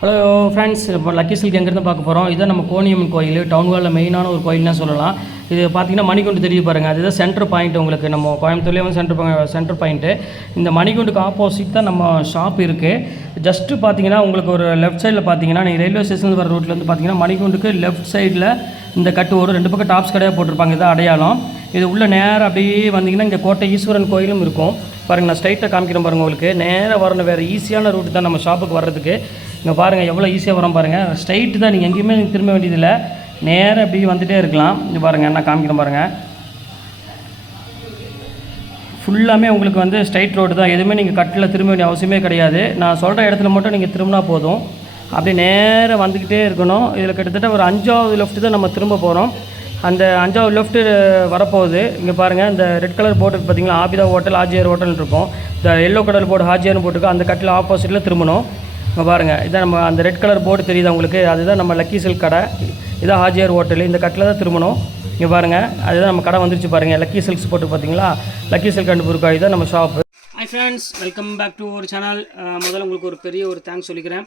Hello friends, இப்போ lucky silk எங்கேருந்து பார்க்க போகிறோம். இதுதான் நம்ம கோணியம்மன் கோயில், டவுன் ஹாலில் மெயினான ஒரு கோயில்னு சொல்லலாம். இது பார்த்தீங்கன்னா மணிகுண்டு தெரிய பாருங்கள், அதுதான் சென்டர் பாயிண்ட். உங்களுக்கு நம்ம கோயம்புத்தூர்லேயே வந்து சென்டர் பாயிண்ட்டு. இந்த மணிகுண்டுக்கு ஆப்போசிட் தான் நம்ம ஷாப் இருக்குது. ஜஸ்ட்டு பார்த்தீங்கன்னா உங்களுக்கு ஒரு லெஃப்ட் சைடில் பார்த்தீங்கன்னா நீங்கள் ரயில்வே ஸ்டேஷன் வர ரோட்லேருந்து பார்த்தீங்கன்னா மணிகுண்டுக்கு லெஃப்ட் சைடில் இந்த கட்டு ஒரு 2 பக்கம் டாப்ஸ் கடையாக போட்டிருப்பாங்க. இதான் அடையாளம். இது உள்ள நேராக அப்படியே வந்தீங்கன்னா இங்கே கோட்டை ஈஸ்வரன் கோயிலும் இருக்கும் பாருங்கள். நான் ஸ்ட்ரைட்டாக காமிக்கிறேன் பாருங்கள். உங்களுக்கு நேராக வரணும், வேறு ஈஸியான ரூட் தான் நம்ம ஷாப்புக்கு வர்றதுக்கு. இங்கே பாருங்கள் எவ்வளோ ஈஸியாக வரோம் பாருங்கள். ஸ்ட்ரைட்டு தான், நீங்கள் எங்கேயுமே திரும்ப வேண்டியதில்லை, நேராக அப்படி வந்துகிட்டே இருக்கலாம். இங்கே பாருங்கள், நான் காமிக்கிறேன் பாருங்கள். ஃபுல்லாமே உங்களுக்கு வந்து ஸ்ட்ரைட் ரோடு தான், எதுவுமே நீங்கள் கட்டில் திரும்ப வேண்டிய அவசியமே கிடையாது. நான் சொல்கிற இடத்துல மட்டும் நீங்கள் திரும்பினா போதும். அப்படியே நேராக வந்துக்கிட்டே இருக்கணும். இதில் கிட்டத்தட்ட ஒரு 5வது லெஃப்ட்டு தான் நம்ம திரும்ப போகிறோம். அந்த 5வது லெஃப்ட்டு வரப்போகுது. இங்கே பாருங்கள், இந்த ரெட் கலர் போர்டு பார்த்தீங்களா, ஆபிதா ஹோட்டல் ஹாஜியார் ஹோட்டல் இருக்கும். இந்த எல்லோ கலர் போர்டு ஹாஜியார்னு போட்டுருக்கு, அந்த கட்டில் ஆப்போசிட்டில் திரும்பணும். இங்கே பாருங்கள், இதான் நம்ம அந்த ரெட் கலர் போர்டு தெரியுது உங்களுக்கு, அதுதான் நம்ம லக்கி சில்க் கடை. இதான் ஹாஜியார் ஹோட்டல், இந்த கட்டில் தான் திரும்பணும். இங்கே பாருங்கள், அதுதான் நம்ம கடை வந்துருச்சு பாருங்கள். லக்கி சில்க்ஸ் போட்டு பார்த்தீங்களா, லக்கி சில்க் அண்ட் புர்காய் தான் நம்ம shop. Hi friends, welcome back to ஒரு சேனல். முதல்ல உங்களுக்கு ஒரு பெரிய ஒரு தேங்க்ஸ் சொல்லிக்கிறேன்.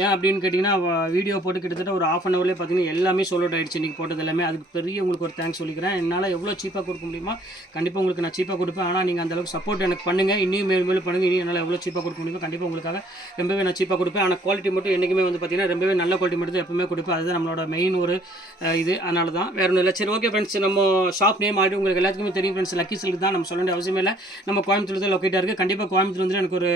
ஏன் அப்படின்னு கேட்டிங்கன்னா, வீடியோ போட்டு கிட்டத்தட்ட ஒரு ½ அன் ஹவர்லேயே பார்த்தீங்கன்னா எல்லாமே சோல்ட் அவுட் ஆகிடுச்சு. இன்றைக்கி போட்டது எல்லாமே. அதுக்கு பெரிய உங்களுக்கு ஒரு தேங்க்ஸ் சொல்லிக்கிறேன். என்னால் எவ்வளோ சீப்பாக கொடுக்க முடியுமா கண்டிப்பாக உங்களுக்கு நான் சீப்பாக கொடுப்பேன். ஆனால் நீங்கள் அந்தளவுக்கு சப்போர்ட் எனக்கு பண்ணுங்கள், இன்னும் மேலும் பண்ணுங்கள். இனி என்னால் எவ்வளோ சீப்பாக கொடுக்க முடியுமோ கண்டிப்பாக உங்களுக்காக ரொம்பவே நான் சீப்பாக கொடுப்பேன். ஆனால் குவாலிட்டி மட்டும் என்றைக்குமே வந்து பார்த்தீங்கன்னா ரொம்பவே நல்ல குவாலிட்டி மட்டும் எப்பவுமே கொடுப்பேன். அதுதான் நம்மளோட மெயின் ஒரு இது. அதனால தான் வேறு ஒன்றும் இல்லை. சரி, ஓகே ஃப்ரெண்ட்ஸ், நம்ம ஷாப் நேம் ஆகிட்டு உங்களுக்கு எல்லாத்துக்குமே தெரியும் ஃப்ரெண்ட்ஸ். லக்கி சில்க் தான், நம்ம சொல்ல வேண்டிய அவசியமே இல்லை. நம்ம கோயம்புத்தூர் தான் லொக்கேட்டாக இருக்குது. கண்டிப்பாக கோயம்புத்தூர் வந்து எனக்கு ஒரு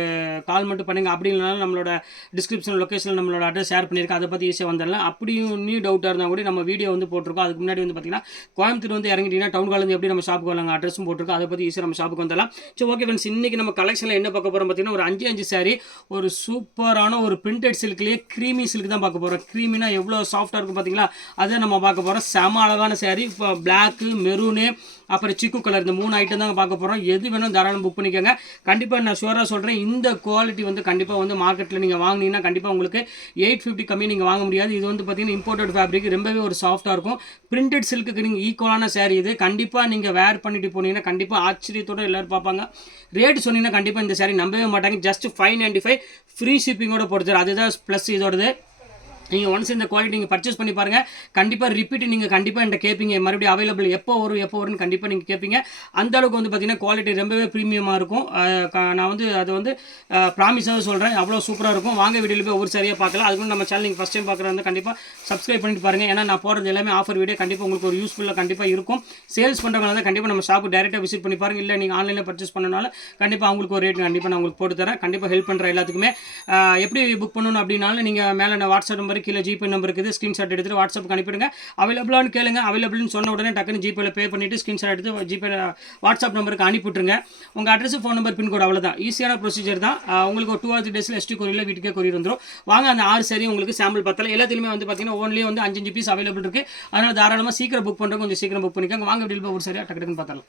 கால் மட்டும் பண்ணுங்கள். அப்படி இல்லைனாலும் நம்மளோட டிஸ்கிரிப்ஷன் லொக்கேஷனில் நம்மளோட அட்ரஸ் ஷேர் பண்ணியிருக்கேன், அதை பற்றி ஈஸியாக வந்துடலாம். அப்படியும் நியூ டவுட்டாக இருந்தால் கூட நம்ம வீடியோ வந்து போட்டிருக்கோம். அதுக்கு முன்னாடி வந்து பார்த்தீங்கன்னா கோயம்புத்தூர் வந்து இறங்கிட்டீங்கன்னா டவுன் ஹால் வந்து எப்படி நம்ம ஷாப்புக்கு வரலாங்க அட்ரஸும் போட்டிருக்கோம், அதை பற்றி ஈஸியாக நம்ம ஷாப்புக்கு வந்துடலாம். சரி, ஓகே ஃப்ரெண்ட்ஸ், இன்றைக்கி நம்ம கலெக்ஷனில் என்ன பார்க்க போகிறோம் பார்த்தீங்கன்னா, ஒரு 5 சாரீ, ஒரு சூப்பரான ஒரு பிரிண்டட் சில்க்லேயே க்ரீமி சில்க் தான் பார்க்க போகிறோம். க்ரீமினா எவ்வளோ சாஃப்டாக இருக்கும் பார்த்தீங்களா, அதை நம்ம பார்க்க போகிறோம். செம அழகான சாரீ. இப்போ பிளாக்கு, மெரூனு, அப்புறம் சிக்கு கலர், இந்த 3 ஐட்டம் தான் பார்க்க போகிறோம். எது வேணும் தாராளம் புக் பண்ணிக்கோங்க. கண்டிப்பாக நான் ஷுவராக சொல்கிறேன், இந்த குவாலிட்டி வந்து கண்டிப்பாக வந்து மார்க்கெட்டில் நீங்கள் வாங்கினீங்கன்னா கண்டிப்பாக உங்களுக்கு 850 கம்மி நீங்கள் வாங்க முடியாது. இது வந்து பார்த்தீங்கன்னா இம்போர்ட்டட் ஃபேப்ரிக், ரொம்பவே ஒரு சாஃப்ட்டாக இருக்கும். பிரிண்டட் சில்க்கு நீங்கள் ஈக்குவலான சாரீ இது. கண்டிப்பாக நீங்கள் வேர் பண்ணிட்டு போனீங்கன்னா கண்டிப்பாக ஆச்சரியத்தோடு எல்லோரும் பார்ப்பாங்க. ரேட்டு சொன்னீங்கன்னா கண்டிப்பாக இந்த சாரீ நம்பவே மாட்டாங்க. ஜஸ்ட் 595 ஃப்ரீ ஷிப்பிங்கோட போடுறாரு, அதுதான் ப்ளஸ் இதோடது. நீங்கள் ஒன்ஸ் இந்த குவாலிட்டி நீங்கள் பர்ச்சேஸ் பண்ணி பாருங்கள். கண்டிப்பாக ரிப்பீட் நீங்கள் கண்டிப்பாக என்கிட்ட கேட்பீங்க, மறுபடியும் அவைலபிள் எப்போ வரும்னு கண்டிப்பாக நீங்கள் கேட்பீங்க. அந்த அளவுக்கு வந்து பார்த்தீங்கன்னா குவாலிட்டி ரொம்பவே ப்ரீமியமாக இருக்கும். நான் வந்து அதை வந்து ப்ராமிஸாக சொல்கிறேன், அவ்வளோ சூப்பராக இருக்கும். வாங்க வீடியோவில் போய் ஒவ்வொரு சரியாக பார்க்கலாம். அதுக்கு நம்ம சேனல் நீங்கள் ஃபஸ்ட் டைம் பார்க்குறது கண்டிப்பாக சப்ஸ்கிரைப் பண்ணிட்டு பாருங்கள். ஏன்னா நான் போடுறது எல்லாமே ஆஃபர் வீடியோ, கண்டிப்பாக உங்களுக்கு ஒரு யூஸ்ஃபுல்லாக கண்டிப்பாக இருக்கும். சேல்ஸ் பண்ணுறவங்க தான் கண்டிப்பாக நம்ம ஷாப்பு டேரெக்டாக விசிட் பண்ணி பாருங்கள். இல்லை நீங்கள் ஆன்லைனில் பர்ச்சேஸ் பண்ணனால கண்டிப்பாக அவங்களுக்கு ஒரு ரேட் கண்டிப்பாக நான் உங்களுக்கு போட்டு தரேன். கண்டிப்பாக ஹெல்ப் பண்ணுற எல்லாத்துக்குமே. எப்படி புக் பண்ணணும் அப்படின்னாலும் நீங்கள் மேலே வாட்ஸ்அப் நம்பர், கீழே ஜிபே நம்பருக்கு ஸ்கிரீன்ஷாட் எடுத்து வாட்ஸ்அப்புக்கு அனுப்பிடுங்க. அவைலபிளானு கேளுங்க. அவைலபிள்னு சொன்ன உடனே டக்குன்னு ஜிபேல பே பண்ணிட்டு ஸ்கிரீன்ஷாட் எடுத்து ஜிபே வாட்ஸ்அப் நம்பருக்கு அனுப்பிவிட்டுருங்க. உங்கள் அட்ரஸ், ஃபோன் நம்பர், பின்கோடு, அவ்வளோதான். ஈஸியான ப்ரொசீஜர் தான். உங்களுக்கு ஒரு 2 or 3 டேஸில் எஸ்டி கொரியரில் வீட்டுக்கே கொரியர் வந்துடும். வாங்க, அந்த 6 சாரி உங்களுக்கு சாம்பிள் பத்தல. எல்லாத்துலையுமே வந்து பார்த்தீங்கன்னா ஓன்லி வந்து 5 பீஸ் அவைலபிள் இருக்குது. அதனால் தாராளமாக சீக்கிரம் புக் பண்ணுறோம், கொஞ்சம் சீக்கிரம் புக் பண்ணிக்கோங்க. வாங்க வீடியோ ஒரு சரியாக டக்குன்னு பார்த்தலாம்.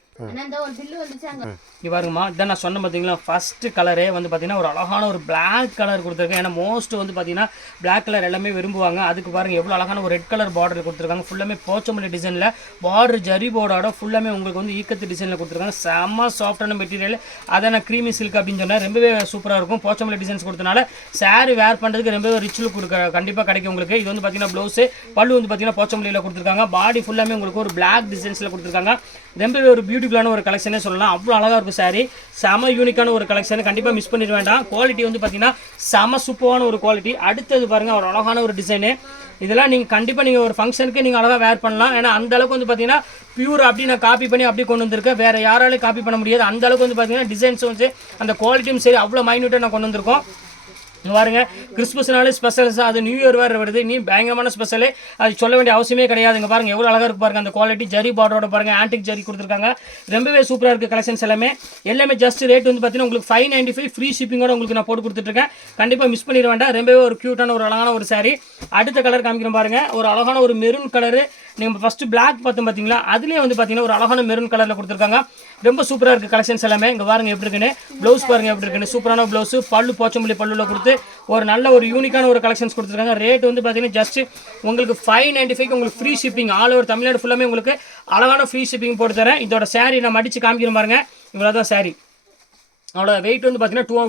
பாருங்கம்மா, இதான் நான் சொன்ன பார்த்தீங்களா, ஃபஸ்ட்டு கலரே வந்து பார்த்தீங்கன்னா ஒரு அழகான ஒரு பிளாக் கலர் கொடுத்துருக்கேன். ஏன்னா மோஸ்ட் வந்து பார்த்தீங்கன்னா பிளாக் கலர் எல்லாமே விரும்புவாங்க. அதுக்கு பாருங்கள் எவ்வளோ அழகான ஒரு ரெட் கலர் பார்டர் கொடுத்துருக்காங்க. ஃபுல்லாமே போச்சமல்லி டிசைனில் பார்டர் ஜரி போர்டோட ஃபுல்லாமே உங்களுக்கு வந்து ஈக்கத்து டிசைனில் கொடுத்துருக்காங்க. செம்ம சாஃப்டான மெட்டீரியல். அதை நான் க்ரீமி சில்க் அப்படின்னு சொன்னேன், ரொம்பவே சூப்பராக இருக்கும். போச்சமல்லி டிசைன்ஸ் கொடுத்தனால சாரி வேர் பண்ணுறதுக்கு ரொம்பவே ரிச் லுக் கண்டிப்பாக கிடைக்கும் உங்களுக்கு. இது வந்து பார்த்தீங்கன்னா ப்ளவுஸு, பல்லு வந்து பார்த்தீங்கன்னா போச்சமல்லியில் கொடுத்துருக்காங்க. பாடி ஃபுல்லாமே உங்களுக்கு ஒரு பிளாக் டிசைன்ஸில் கொடுத்துருக்காங்க. ரொம்பவே ஒரு பியூட்டிஃபுல்லான ஒரு கலெக்ஷனே சொல்லலாம். அவ்வளோ அழகாக இருக்கும் சாரி. செம யூனிக்கான ஒரு கலெக்ஷன், கண்டிப்பாக மிஸ் பண்ணிட வேண்டாம். குவாலிட்டி வந்து பார்த்தீங்கன்னா செம சூப்பரான ஒரு குவாலிட்டி. அடுத்தது பாருங்கள், ஒரு அழகான ஒரு டிசைனு. இதெல்லாம் நீங்கள் கண்டிப்பாக நீங்கள் ஒரு ஃபங்க்ஷனுக்கு நீங்கள் அழகாக வேர் பண்ணலாம். ஏன்னா அந்தளவுக்கு வந்து பார்த்தீங்கன்னா பியூர் அப்படி நான் காப்பி பண்ணி அப்படி கொண்டு வந்திருக்கேன். வேறு யாராலையும் காப்பி பண்ண முடியாது. அந்தளவுக்கு வந்து பார்த்தீங்கன்னா டிசைன்ஸும் சரி, அந்த குவாலிட்டியும் சரி, அவ்வளோ மைன்யூட்டாக நான் கொண்டு வந்திருக்கோம். பாருங்க, கிறிஸ்மஸ்னாலே ஸ்பெஷல்ஸாக, அது நியூ இயர் வேறு வருது, நீ பயங்கரமான ஸ்பெஷலு, அது சொல்ல வேண்டிய அவசியமே கிடையாதுங்க. பாருங்கள் எவ்வளோ அழகாக இருக்கு பாருங்கள். அந்த குவாலிட்டி ஜரி பார்டரோட பாருங்கள், ஆன்டிக் ஜரி கொடுத்துருக்காங்க. ரொம்பவே சூப்பராக இருக்குது கலெக்ஷன்ஸ் எல்லாமே ஜஸ்ட் ரேட் வந்து பார்த்தீங்கன்னா உங்களுக்கு 595 ஃப்ரீ ஷிப்பிங்கோட உங்களுக்கு நான் போட்டு கொடுத்துட்ருக்கேன். கண்டிப்பாக மிஸ் பண்ணிட வேண்டாம். ரொம்பவே ஒரு க்யூட்டான ஒரு அழகான ஒரு சாரீ. அடுத்த கலர் காமிக்கிறோம் பாருங்கள், ஒரு அழகான ஒரு மெரூன் கலரு. நீங்கள் ஃபஸ்ட்டு பிளாக் பார்த்தோம் பார்த்தீங்களா, அதுலேயே வந்து பார்த்தீங்கன்னா ஒரு அழகான மெரூன் கலரில் கொடுத்துருக்காங்க. ரொம்ப சூப்பராக இருக்குது கலெக்ஷன்ஸ் எல்லாமே. இங்கே பாருங்கள் எப்படி இருக்குன்னு, ப்ளவுஸ் பாருங்கள் எப்படி இருக்குன்னு, சூப்பரான ப்ளவுஸு, பல்லு போச்சமல்லி பல்லுவில் கொடுத்து ஒரு நல்ல ஒரு யூனிக்கான ஒரு கலெக்ஷன்ஸ் கொடுத்துருக்காங்க. ரேட் வந்து பார்த்தீங்கன்னா ஜஸ்ட் உங்களுக்கு 595 உங்களுக்கு free shipping. All over Tamil Nadu ஃபுல்லாமே உங்களுக்கு அழகான ஃப்ரீ ஷிப்பிங் போட்டு தரேன். இதோட சாரீ நான் மடித்து காமிக்கிறேன் பாருங்கள். இவ்வளோ தான் சாரீ. அவ்வளோ வெயிட் வந்து பார்த்தீங்கன்னா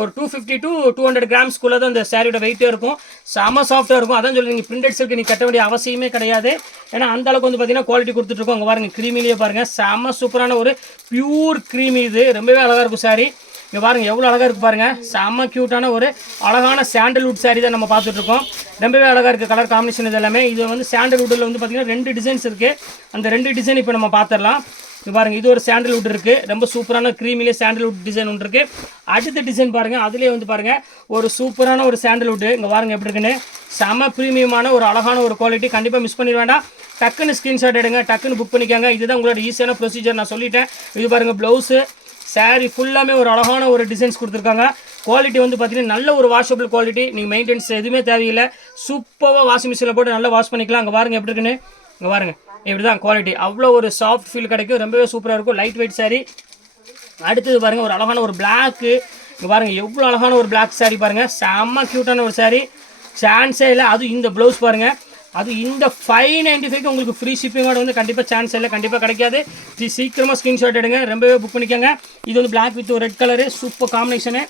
ஒரு 250 to 200 கிராம்ஸ்குள்ளே தான் இந்த சாரியோட வெயிட்டே இருக்கும். செம்ம சாஃப்ட்டாக இருக்கும். அதான் சொல்லி நீங்கள் பிரிண்டட் சில்க் நீங்கள் கட்ட வேண்டிய அவசியமே கிடையாது. ஏன்னா அந்த அளவுக்கு வந்து பார்த்தீங்கன்னா குவாலிட்டி கொடுத்துட்ருக்கோம். அங்கே பாருங்கள் க்ரீமிலேயே பாருங்கள், செம்ம சூப்பரான ஒரு பியூர் க்ரீமி. இது ரொம்பவே அழகாக இருக்கும் சாரி. இங்கே பாருங்கள் எவ்வளோ அழகாக இருக்குது பாருங்கள். செம்ம க்யூட்டான ஒரு அழகான சாண்டல்வுட் சாரி தான் நம்ம பார்த்துட்ருக்கோம். ரொம்பவே அழகாக இருக்குது கலர் காம்பினேஷன். இது எல்லாமே இது வந்து சாண்டல்வுட்டில் வந்து பார்த்திங்கன்னா 2 டிசைன்ஸ் இருக்குது. அந்த 2 டிசைன் இப்போ நம்ம பார்த்துடலாம். இது பாருங்கள், இது ஒரு சாண்டல்வுட் இருக்குது. ரொம்ப சூப்பரான க்ரீமிலே சாண்டல்வுட் டிசைன் ஒன்று இருக்குது. அடுத்த டிசைன் பாருங்கள், அதுலேயே வந்து பாருங்கள் ஒரு சூப்பரான ஒரு சாண்டல்வுட். இங்கே பாருங்கள் எப்படி இருக்குன்னு, செம ப்ரீமியமான ஒரு அழகான ஒரு குவாலிட்டி. கண்டிப்பாக மிஸ் பண்ணிட வேண்டாம். டக்குன்னு ஸ்க்ரீன்ஷாட் எடுங்க, டக்குன்னு புக் பண்ணிக்கோங்க. இதுதான் உங்களோட ஈஸியான ப்ரொசீஜர், நான் சொல்லிட்டேன். இது பாருங்கள் ப்ளவுஸு, சாரீ ஃபுல்லாமே ஒரு அழகான ஒரு டிசைன்ஸ் கொடுத்துருக்காங்க. குவாலிட்டி வந்து பார்த்தீங்கன்னா நல்ல ஒரு வாஷபிள் குவாலிட்டி. நீங்கள் மெயின்டெனன்ஸ் எதுவுமே தேவையில்லை. சூப்பராக வாஷிங் மிஷினில் போட்டு நல்லா வாஷ் பண்ணிக்கலாம். அங்கே பாருங்கள் எப்படி இருக்குன்னு, இங்கே பாருங்கள் இப்படி தான் குவாலிட்டி. அவ்வளோ ஒரு சாஃப்ட் ஃபீல் கிடைக்கும். ரொம்பவே சூப்பராக இருக்கும். Light weight sari. அடுத்தது பாருங்கள் ஒரு அழகான ஒரு பிளாக்கு. இங்கே பாருங்கள் எவ்வளோ அழகான ஒரு பிளாக் சாரீ பாருங்கள். செம்ம க்யூட்டான ஒரு சாரீ, சான்ஸே இல்லை. அது இந்த ப்ளவுஸ் பாருங்கள், அது இந்த 595 உங்களுக்கு ஃப்ரீ ஷிப்பிங்கோட வந்து கண்டிப்பாக சான்ஸ் இல்லை, கண்டிப்பாக கிடைக்காது. சீக்கிரமாக ஸ்க்ரீன்ஷாட் எடுங்க, ரொம்பவே புக் பண்ணிக்கோங்க. இது வந்து black with red colour, super combination.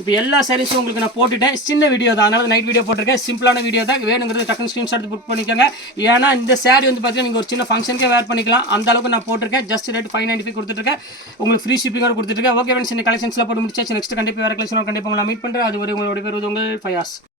இப்போ எல்லா சாரீஸும் உங்களுக்கு நான் போட்டுட்டேன். சின்ன வீடியோ தான், அதனால நைட் வீடியோ போட்டிருக்கேன். சிம்பிளான வீடியோ தான். வேணுங்கிறது டக்குனு ஸ்க்ரீன்ஷாட் புக் பண்ணிக்கோங்க. ஏன்னா இந்த சாரீ வந்து பார்த்தீங்கன்னா நீங்கள் ஒரு சின்ன ஃபங்க்ஷனுக்கே வேர் பண்ணிக்கலாம். அந்த அளவுக்கு நான் போட்டிருக்கேன். ஜஸ்ட் ரேட் 595 கொடுத்துருக்கேன். உங்களுக்கு ஃப்ரீ ஷிப்பிங்கோட கொடுத்துருக்கேன். ஓகே ஃப்ரெண்ட்ஸ், இந்த கலெக்ஷன்ஸில் போட்டு முடிச்சாச்சு. நெக்ஸ்ட் கண்டிப்பாக வேறு கலெக்ஷனோட கண்டிப்பாக உங்களை மீட் பண்ணுறேன். அது ஒரு உங்களோட பேர் உங்கள் ஃபயாஸ்.